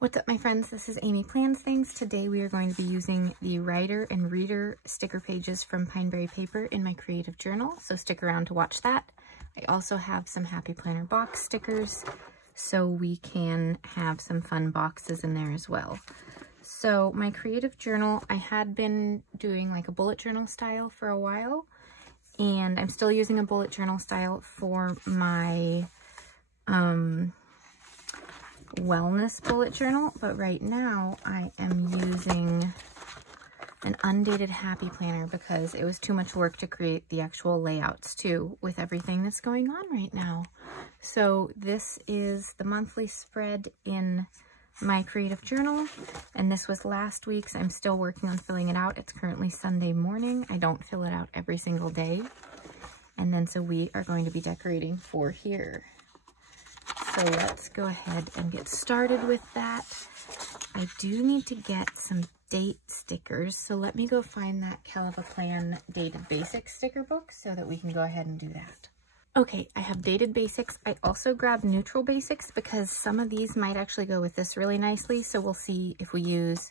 What's up, my friends? This is Amy Plans Things. Today we are going to be using the Writer and Reader sticker pages from Pineberry paper in my creative journal, so stick around to watch that. I also have some Happy Planner box stickers, so we can have some fun boxes in there as well. So my creative journal, I had been doing like a bullet journal style for a while, and I'm still using a bullet journal style for my wellness bullet journal, but right now I am using an undated Happy Planner because it was too much work to create the actual layouts too with everything that's going on right now. So this is the monthly spread in my creative journal, and this was last week's. I'm still working on filling it out. It's currently Sunday morning. I don't fill it out every single day. And then so we are going to be decorating for here. So let's go ahead and get started with that. I do need to get some date stickers, so let me go find that Kell of a Plan Dated Basics sticker book so that we can go ahead and do that. Okay, I have Dated Basics. I also grabbed Neutral Basics because some of these might actually go with this really nicely, so we'll see if we use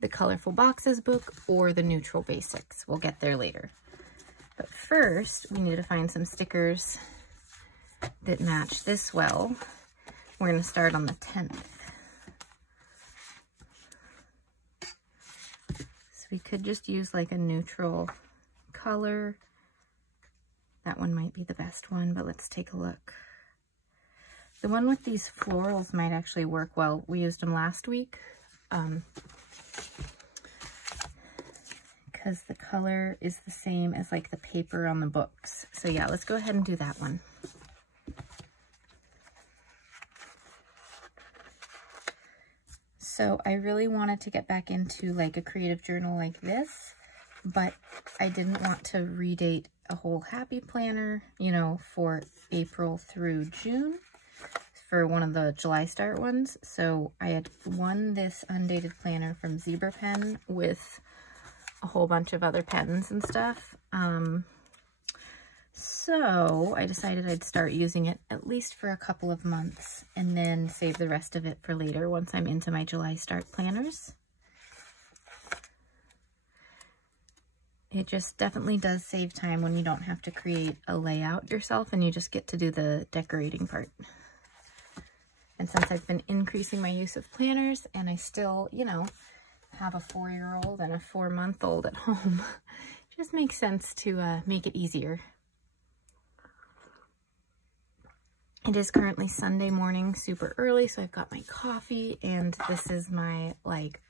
the Colorful Boxes book or the Neutral Basics. We'll get there later. But first, we need to find some stickers that match this well. We're going to start on the 10th. So we could just use like a neutral color. That one might be the best one, but let's take a look. The one with these florals might actually work well. We used them last week because the color is the same as like the paper on the books. So yeah, let's go ahead and do that one. So I really wanted to get back into like a creative journal like this, but I didn't want to redate a whole Happy Planner, you know, for April through June for one of the July start ones. So I had won this undated planner from Zebra Pen with a whole bunch of other pens and stuff. So I decided I'd start using it at least for a couple of months and then save the rest of it for later once I'm into my July start planners. It just definitely does save time when you don't have to create a layout yourself and you just get to do the decorating part. And since I've been increasing my use of planners and I still, you know, have a 4-year-old and a 4-month-old at home, it just makes sense to make it easier. It is currently Sunday morning, super early, so I've got my coffee, and this is my, like,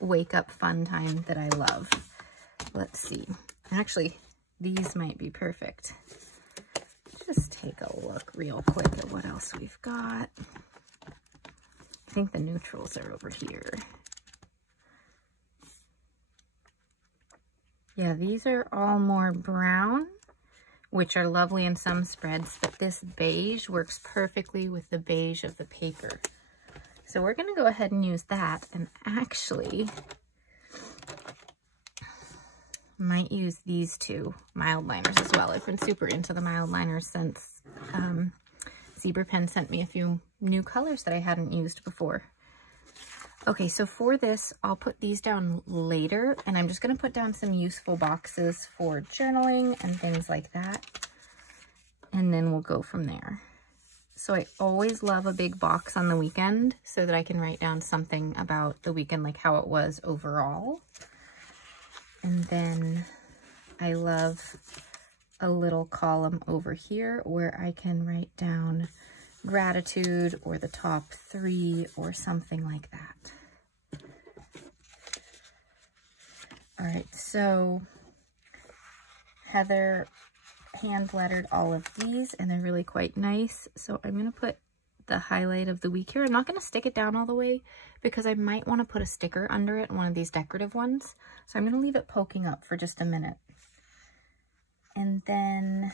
wake-up fun time that I love. Let's see. Actually, these might be perfect. Just take a look real quick at what else we've got. I think the neutrals are over here. Yeah, these are all more brown, which are lovely in some spreads, but this beige works perfectly with the beige of the paper. So we're gonna go ahead and use that, and actually might use these two mild liners as well. I've been super into the mild liners since Zebra Pen sent me a few new colors that I hadn't used before. Okay, so for this, I'll put these down later, and I'm just going to put down some useful boxes for journaling and things like that, and then we'll go from there. So I always love a big box on the weekend so that I can write down something about the weekend, like how it was overall. And then I love a little column over here where I can write down gratitude or the top 3 or something like that. All right, so Heather hand lettered all of these and they're really quite nice. So I'm gonna put the highlight of the week here. I'm not gonna stick it down all the way because I might wanna put a sticker under it, one of these decorative ones. So I'm gonna leave it poking up for just a minute. And then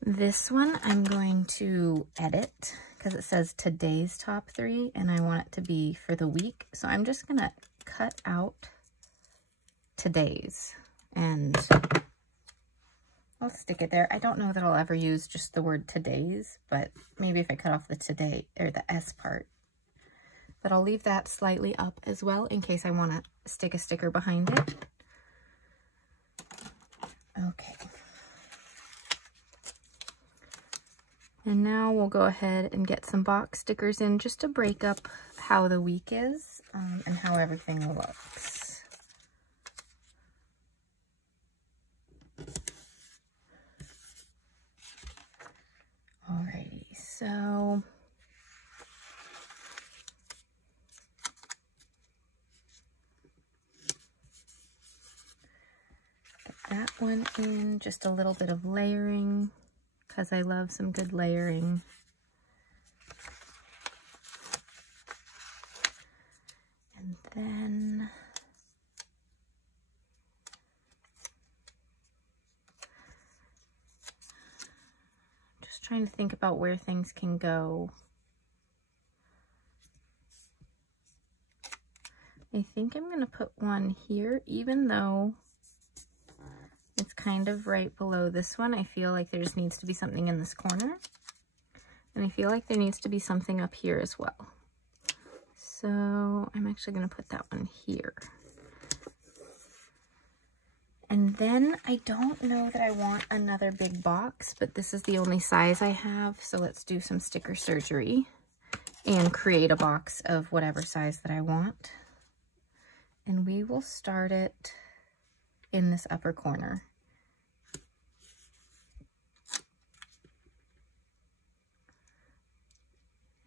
this one I'm going to edit because it says today's top 3 and I want it to be for the week. So I'm just gonna cut out today's and I'll stick it there. I don't know that I'll ever use just the word today's, but maybe if I cut off the today or the S part, but I'll leave that slightly up as well in case I want to stick a sticker behind it. Okay. And now we'll go ahead and get some box stickers in just to break up how the week is and how everything looks. Alrighty, so get that one in, just a little bit of layering, because I love some good layering. And then just trying to think about where things can go. I think I'm going to put one here, even though it's kind of right below this one. I feel like there just needs to be something in this corner. And I feel like there needs to be something up here as well. So I'm actually going to put that one here. And then I don't know that I want another big box, but this is the only size I have. So let's do some sticker surgery and create a box of whatever size that I want. And we will start it in this upper corner.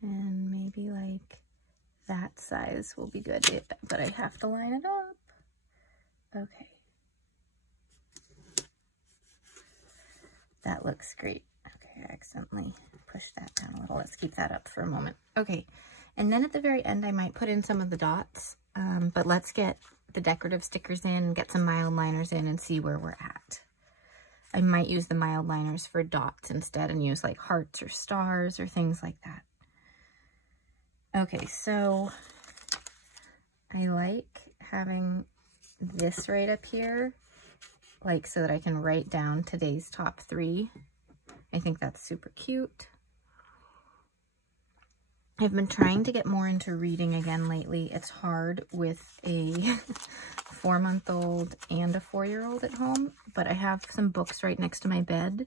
And maybe like that size will be good, but I have to line it up. Okay. That looks great. Okay, I accidentally pushed that down a little. Let's keep that up for a moment. Okay, and then at the very end, I might put in some of the dots, but let's get the decorative stickers in, get some mild liners in, and see where we're at. I might use the mild liners for dots instead and use like hearts or stars or things like that. Okay, so I like having this right up here, like so that I can write down today's top 3. I think that's super cute. I've been trying to get more into reading again lately. It's hard with a 4-month-old and a 4-year-old at home, but I have some books right next to my bed,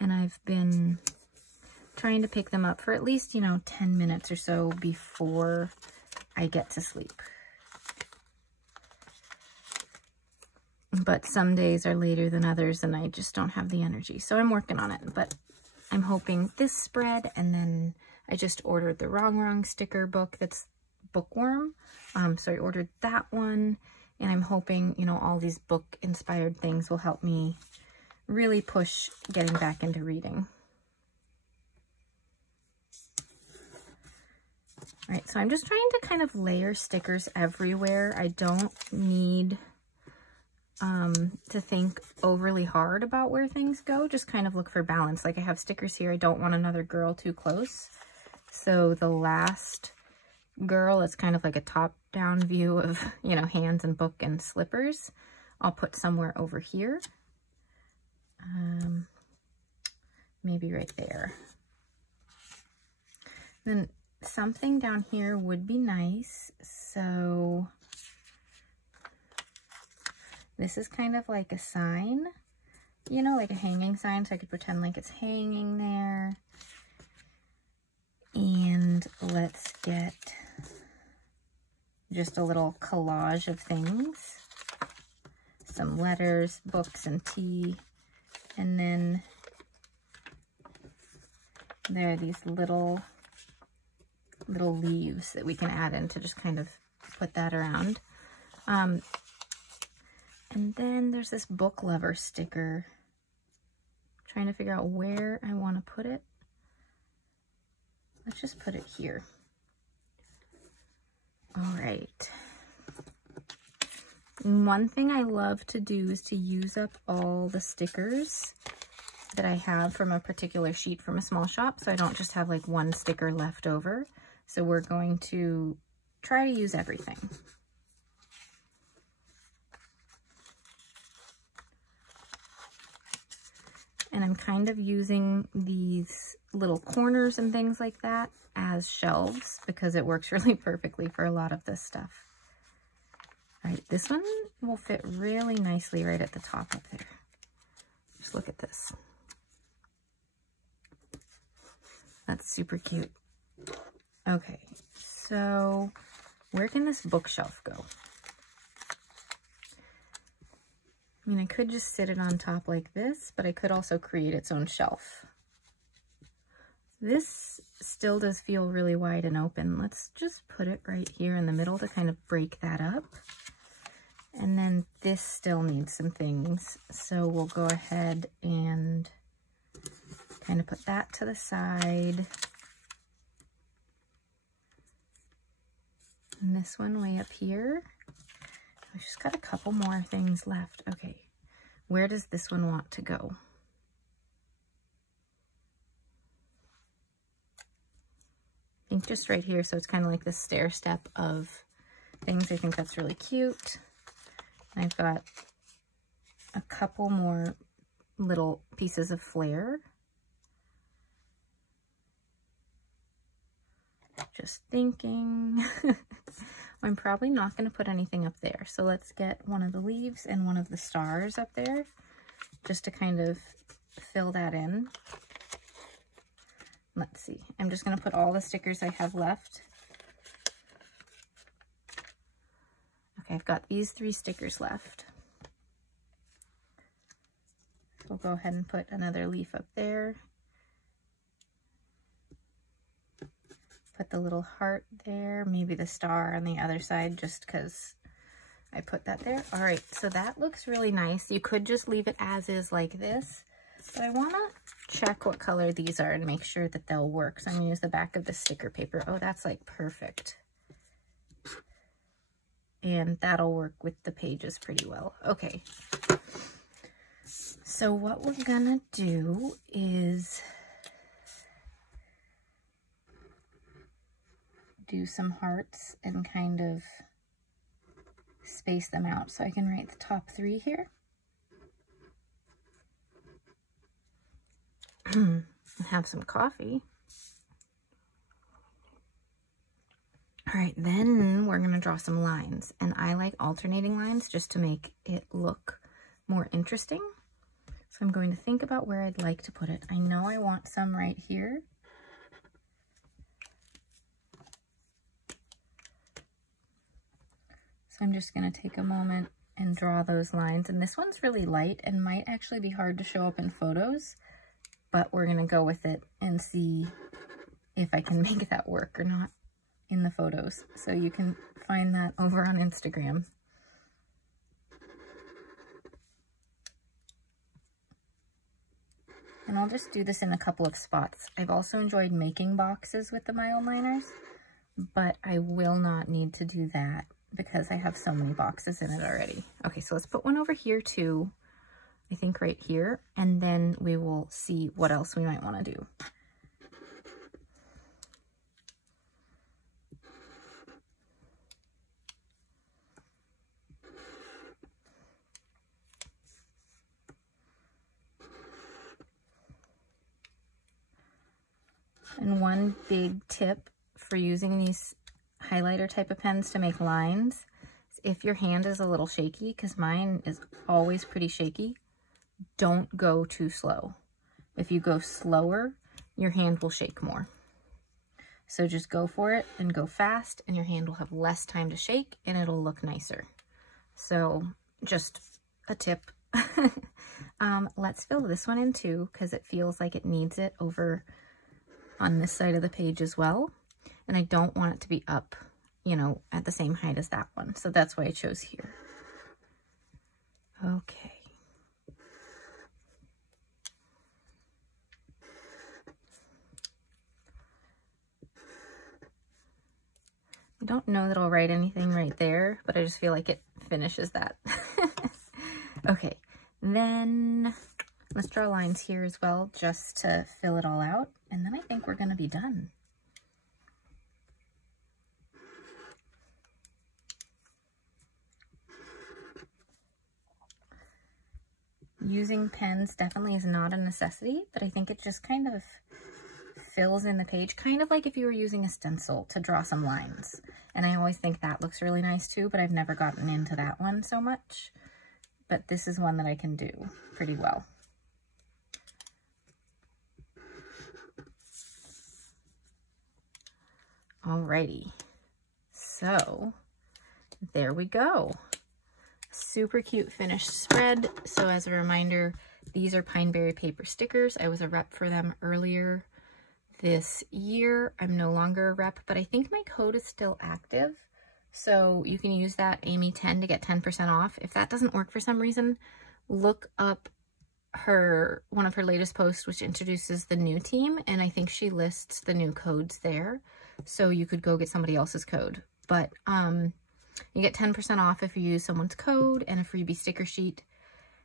and I've been trying to pick them up for at least, 10 minutes or so before I get to sleep. But some days are later than others and I just don't have the energy. So I'm working on it, but I'm hoping this spread, and then I just ordered the Wrong sticker book that's bookworm. So I ordered that one, and I'm hoping, all these book inspired things will help me really push getting back into reading. All right, so I'm just trying to kind of layer stickers everywhere. I don't need to think overly hard about where things go. Just kind of look for balance. Like I have stickers here. I don't want another girl too close. So the last girl is kind of like a top-down view of, hands and book and slippers. I'll put somewhere over here. Maybe right there. Then something down here would be nice. So this is kind of like a sign, like a hanging sign. So I could pretend like it's hanging there. And let's get just a little collage of things. Some letters, books, and tea. And then there are these little leaves that we can add in to just kind of put that around. And then there's this book lover sticker. I'm trying to figure out where I want to put it. Let's just put it here. All right. And one thing I love to do is to use up all the stickers that I have from a particular sheet from a small shop, so I don't just have like one sticker left over. So we're going to try to use everything. And I'm kind of using these little corners and things like that as shelves because it works really perfectly for a lot of this stuff. All right, this one will fit really nicely right at the top up there. Just look at this. That's super cute. Okay, so where can this bookshelf go? I mean, I could just sit it on top like this, but I could also create its own shelf. This still does feel really wide and open. Let's just put it right here in the middle to kind of break that up. And then this still needs some things. So we'll go ahead and kind of put that to the side. And this one way up here. I've just got a couple more things left. Okay, where does this one want to go? I think just right here, so it's kind of like this stair step of things. I think that's really cute. And I've got a couple more little pieces of flair. Just thinking. I'm probably not going to put anything up there. So let's get one of the leaves and one of the stars up there just to kind of fill that in. Let's see. I'm just going to put all the stickers I have left. Okay, I've got these 3 stickers left. We'll go ahead and put another leaf up there. Put the little heart there, maybe the star on the other side just because I put that there. All right, so that looks really nice. You could just leave it as is like this, but I want to check what color these are and make sure that they'll work. So I'm going to use the back of the sticker paper. Oh, that's like perfect. And that'll work with the pages pretty well. Okay. So what we're going to do is do some hearts and kind of space them out. So I can write the top 3 here. And have some coffee. All right, then we're gonna draw some lines. And I like alternating lines just to make it look more interesting. So I'm going to think about where I'd like to put it. I know I want some right here. So I'm just going to take a moment and draw those lines. And this one's really light and might actually be hard to show up in photos, but we're going to go with it and see if I can make that work or not in the photos. So you can find that over on Instagram. And I'll just do this in a couple of spots. I've also enjoyed making boxes with the mile liners, but I will not need to do that because I have so many boxes in it already. Okay, so let's put one over here too, I think right here, and then we will see what else we might want to do. And one big tip for using these highlighter type of pens to make lines is if your hand is a little shaky, because mine is always pretty shaky, don't go too slow. If you go slower, your hand will shake more. So just go for it and go fast, and your hand will have less time to shake and it'll look nicer. So just a tip. Let's fill this one in too, because it feels like it needs it over on this side of the page as well. And I don't want it to be up, you know, at the same height as that one. So that's why I chose here. Okay. I don't know that I'll write anything right there, but I just feel like it finishes that. Okay, then let's draw lines here as well, just to fill it all out. And then I think we're gonna be done. Using pens definitely is not a necessity, but I think it just kind of fills in the page, kind of like if you were using a stencil to draw some lines. And I always think that looks really nice too, but I've never gotten into that one so much. But this is one that I can do pretty well. Alrighty, so there we go. Super cute finished spread. So as a reminder, these are Pineberry paper stickers. I was a rep for them earlier this year. I'm no longer a rep, but I think my code is still active. So you can use that Amy10 to get 10% off. If that doesn't work for some reason, look up one of her latest posts, which introduces the new team, and I think she lists the new codes there. So you could go get somebody else's code. But you get 10% off if you use someone's code and a freebie sticker sheet.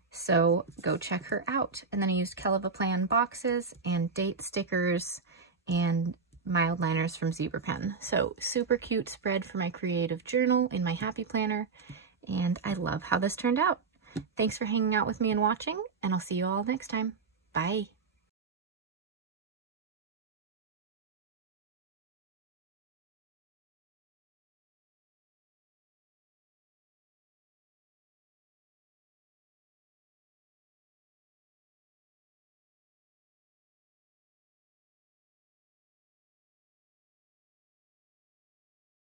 So go check her out. And then I used Kell of a Plan boxes and date stickers and mild liners from Zebra Pen. So super cute spread for my creative journal in my happy planner. And I love how this turned out. Thanks for hanging out with me and watching, and I'll see you all next time. Bye.